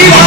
என்ன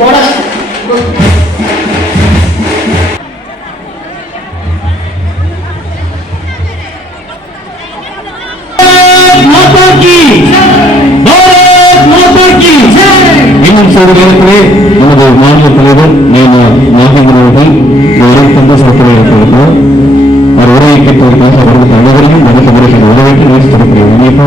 கலை இன்னும் நேரத்திலே நமது மாநில தலைவர் நேமா நாகேந்திர அவர்கள் உரை சிறப்புரை இருக்கிறோம் அவர் உரையை கேட்பதற்காக அவர்களுக்கு அனைவரையும் மனித முறைகள் உதவிக்கு நேசித்திருக்கிறேன் இனியப்பா